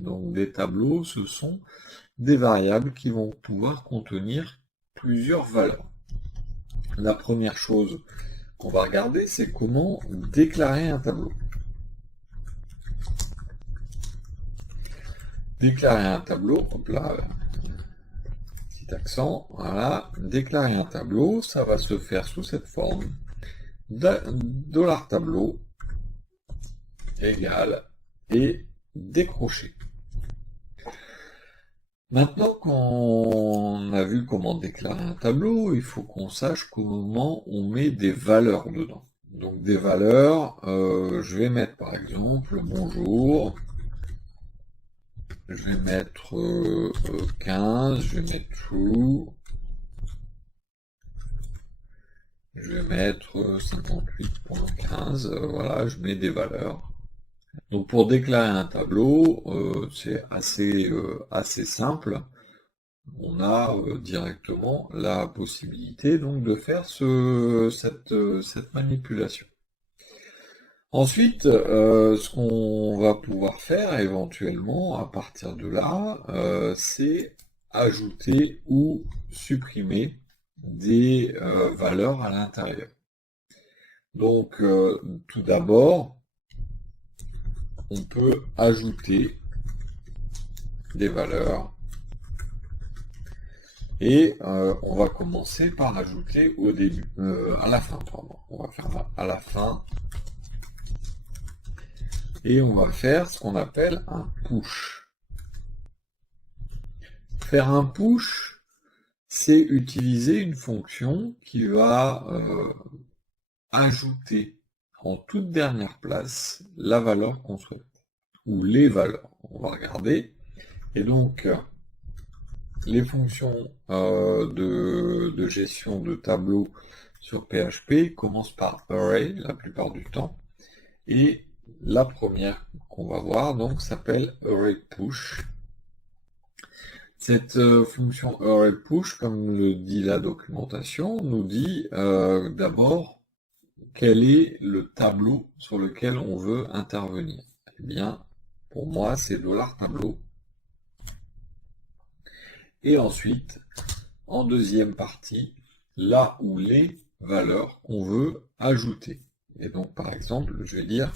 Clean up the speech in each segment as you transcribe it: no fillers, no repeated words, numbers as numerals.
Donc des tableaux, ce sont des variables qui vont pouvoir contenir plusieurs valeurs. La première chose qu'on va regarder, c'est comment déclarer un tableau. Déclarer un tableau, hop là, petit accent, voilà, déclarer un tableau, ça va se faire sous cette forme. $tableau égale et décrocher. Maintenant qu'on a vu comment déclarer un tableau, il faut qu'on sache comment on met des valeurs dedans. Donc des valeurs, je vais mettre par exemple bonjour, je vais mettre 15, je vais mettre true, je vais mettre 58.15, voilà, je mets des valeurs. Donc pour déclarer un tableau, c'est assez simple. On a directement la possibilité donc de faire cette manipulation. Ensuite, ce qu'on va pouvoir faire éventuellement à partir de là, c'est ajouter ou supprimer des valeurs à l'intérieur. Donc tout d'abord, on peut ajouter des valeurs et on va commencer par l'ajouter au début, à la fin, pardon. On va faire à la fin et on va faire ce qu'on appelle un push. Faire un push, c'est utiliser une fonction qui va ajouter en toute dernière place la valeur qu'on souhaite, ou les valeurs. On va regarder. Et donc, les fonctions de gestion de tableau sur PHP commencent par array la plupart du temps. Et la première qu'on va voir donc s'appelle arrayPush. Cette fonction arrayPush, comme le dit la documentation, nous dit d'abord quel est le tableau sur lequel on veut intervenir. Eh bien, pour moi, c'est $tableau. Et ensuite, en deuxième partie, là où les valeurs qu'on veut ajouter. Et donc, par exemple, je vais dire,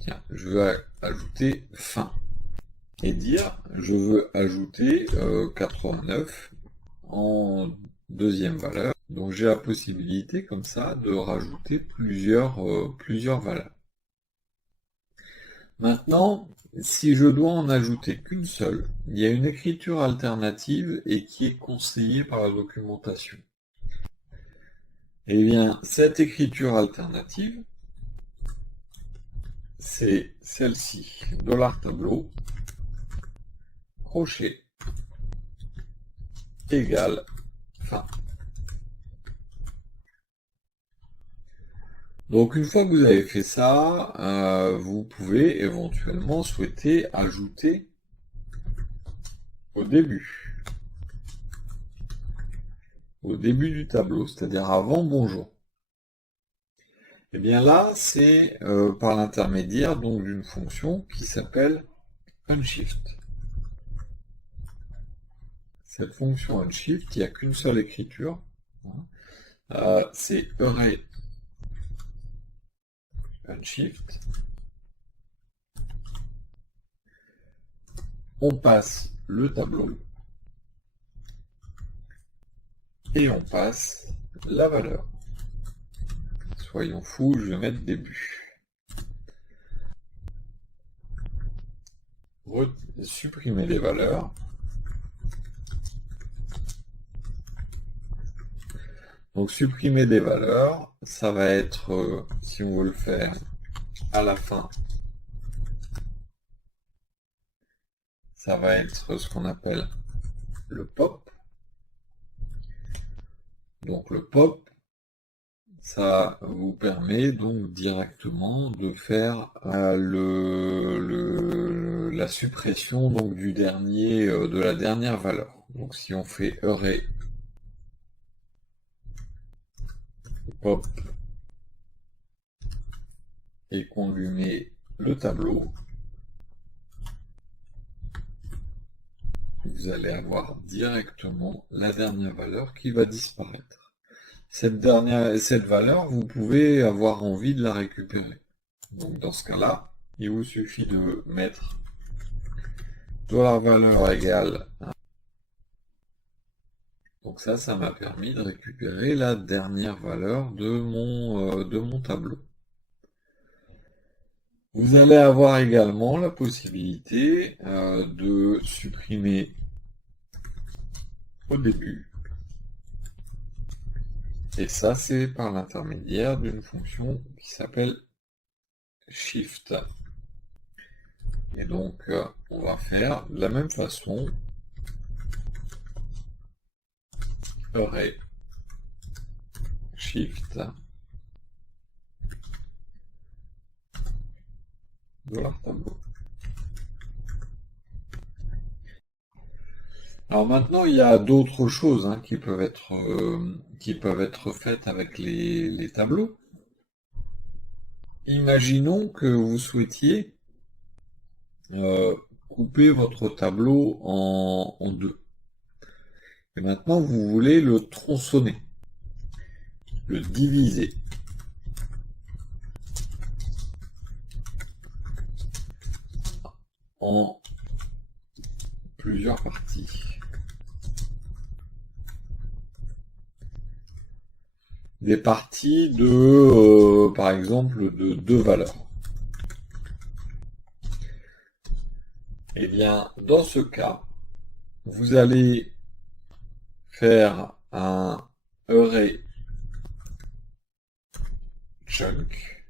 tiens, je veux ajouter fin. Et dire, je veux ajouter 89 en deuxième valeur. Donc, j'ai la possibilité, comme ça, de rajouter plusieurs valeurs. Maintenant, si je dois en ajouter qu'une seule, il y a une écriture alternative et qui est conseillée par la documentation. Eh bien, cette écriture alternative, c'est celle-ci, $tableau, crochet, égale, fin. Donc une fois que vous avez fait ça, vous pouvez éventuellement souhaiter ajouter au début du tableau, c'est-à-dire avant bonjour. Et bien là, c'est par l'intermédiaire donc d'une fonction qui s'appelle unshift. Cette fonction unshift, il n'y a qu'une seule écriture, c'est array unshift. On passe le tableau et on passe la valeur. Soyons fous, je vais mettre début. Supprimer les valeurs. Donc supprimer des valeurs, ça va être, si on veut le faire à la fin, ça va être ce qu'on appelle le pop. Donc le pop, ça vous permet donc directement de faire la suppression donc du dernier de la dernière valeur. Donc si on fait array pop et qu'on lui met le tableau, vous allez avoir directement la dernière valeur qui va disparaître. Cette valeur, vous pouvez avoir envie de la récupérer. Donc dans ce cas-là, il vous suffit de mettre $valeur égale. Donc ça m'a permis de récupérer la dernière valeur de mon tableau. Vous allez avoir également la possibilité de supprimer au début. Et ça, c'est par l'intermédiaire d'une fonction qui s'appelle shift. Et donc, on va faire de la même façon array shift $tableau. Alors maintenant, il y a d'autres choses qui peuvent être faites avec les tableaux. Imaginons que vous souhaitiez couper votre tableau en deux. Et maintenant, vous voulez le tronçonner, le diviser. En plusieurs parties. Des parties de, par exemple, de 2 valeurs. Eh bien, dans ce cas, vous allez faire un array chunk.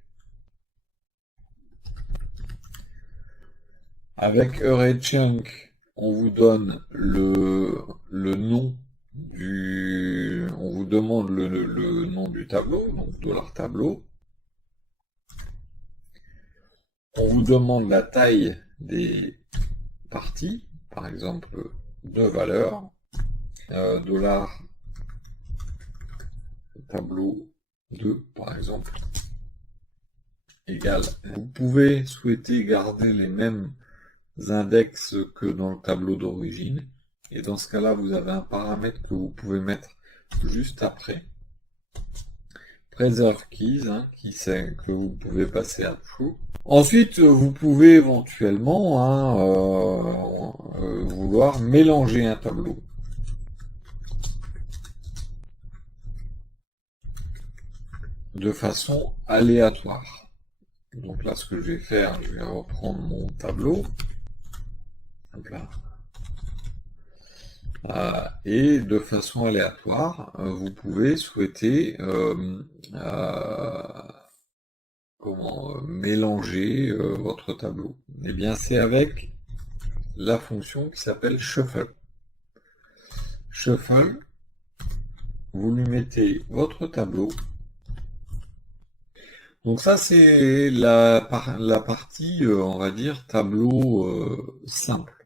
Avec array chunk, on vous donne le nom on vous demande le nom du tableau, donc $tableau. On vous demande la taille des parties, par exemple 2 valeurs, $tableau 2 par exemple, égale. Vous pouvez souhaiter garder les mêmes index que dans le tableau d'origine, et dans ce cas-là, vous avez un paramètre que vous pouvez mettre juste après. Preserve keys, que vous pouvez passer à true. Ensuite, vous pouvez éventuellement vouloir mélanger un tableau. De façon aléatoire. Donc là, ce que je vais faire, je vais reprendre mon tableau. Hop là. Et de façon aléatoire, vous pouvez souhaiter mélanger votre tableau. Eh bien, c'est avec la fonction qui s'appelle shuffle. Shuffle, vous lui mettez votre tableau. Donc ça, c'est la partie, on va dire, tableau simple.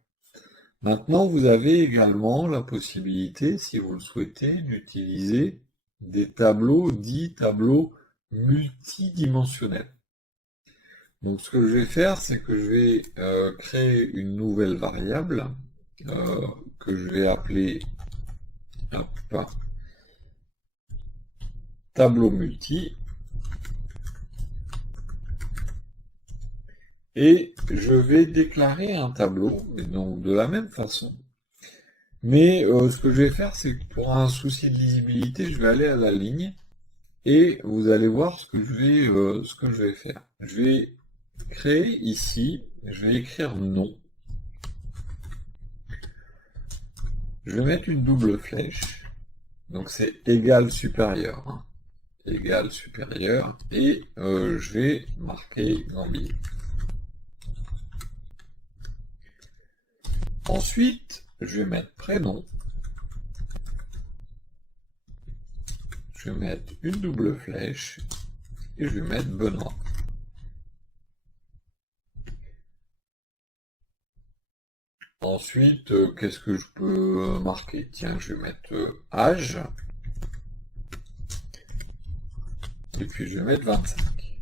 Maintenant, vous avez également la possibilité, si vous le souhaitez, d'utiliser des tableaux dits tableaux multidimensionnels. Donc ce que je vais faire, c'est que je vais créer une nouvelle variable que je vais appeler tableau multi. Et je vais déclarer un tableau, et donc de la même façon. Mais ce que je vais faire, c'est que pour un souci de lisibilité, je vais aller à la ligne, et vous allez voir ce que je vais faire. Je vais créer ici, je vais écrire nom. Je vais mettre une double flèche, donc c'est égal supérieur, égal supérieur, et je vais marquer Gambier. Ensuite, je vais mettre prénom. Je vais mettre une double flèche et je vais mettre Benoît. Ensuite, qu'est-ce que je peux marquer? Tiens, je vais mettre âge. Et puis je vais mettre 25.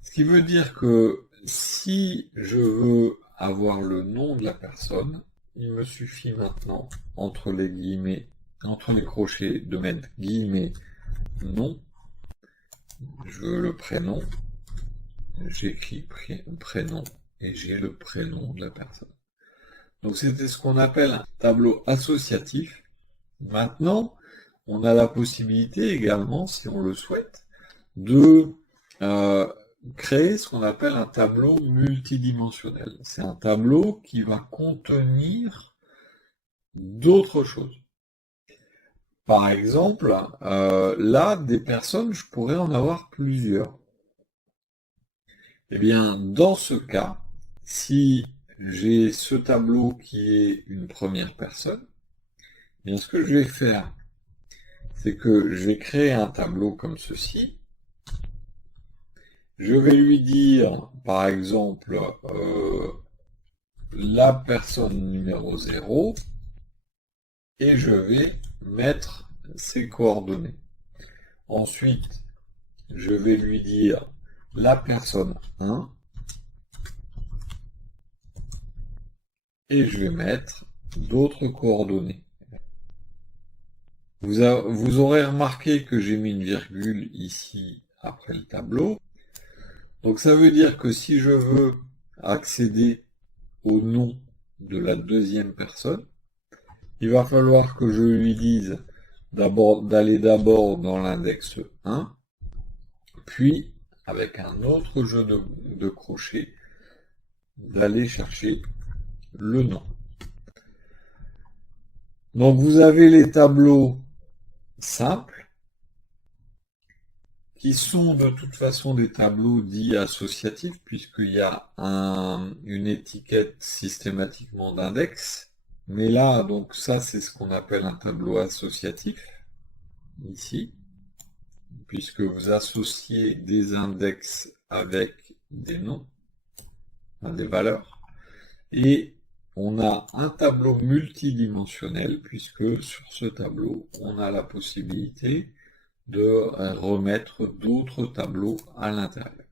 Ce qui veut dire que si je veux avoir le nom de la personne, il me suffit maintenant, entre les guillemets, entre les crochets, de mettre guillemets nom. Je veux le prénom. J'écris prénom et j'ai le prénom de la personne. Donc c'était ce qu'on appelle un tableau associatif. Maintenant, on a la possibilité également, si on le souhaite, de créer ce qu'on appelle un tableau multidimensionnel. C'est un tableau qui va contenir d'autres choses. Par exemple, là, des personnes, je pourrais en avoir plusieurs. Eh bien, dans ce cas, si j'ai ce tableau qui est une première personne, eh bien, ce que je vais faire, c'est que je vais créer un tableau comme ceci. Je vais lui dire, par exemple, la personne numéro 0, et je vais mettre ses coordonnées. Ensuite, je vais lui dire la personne 1, et je vais mettre d'autres coordonnées. Vous aurez remarqué que j'ai mis une virgule ici après le tableau. Donc ça veut dire que si je veux accéder au nom de la deuxième personne, il va falloir que je lui dise d'aller d'abord dans l'index 1, puis avec un autre jeu de crochets, d'aller chercher le nom. Donc vous avez les tableaux simples, qui sont de toute façon des tableaux dits associatifs, puisqu'il y a une étiquette systématiquement d'index. Mais là, donc ça, c'est ce qu'on appelle un tableau associatif, ici, puisque vous associez des index avec des noms, des valeurs. Et on a un tableau multidimensionnel, puisque sur ce tableau, on a la possibilité de remettre d'autres tableaux à l'intérieur.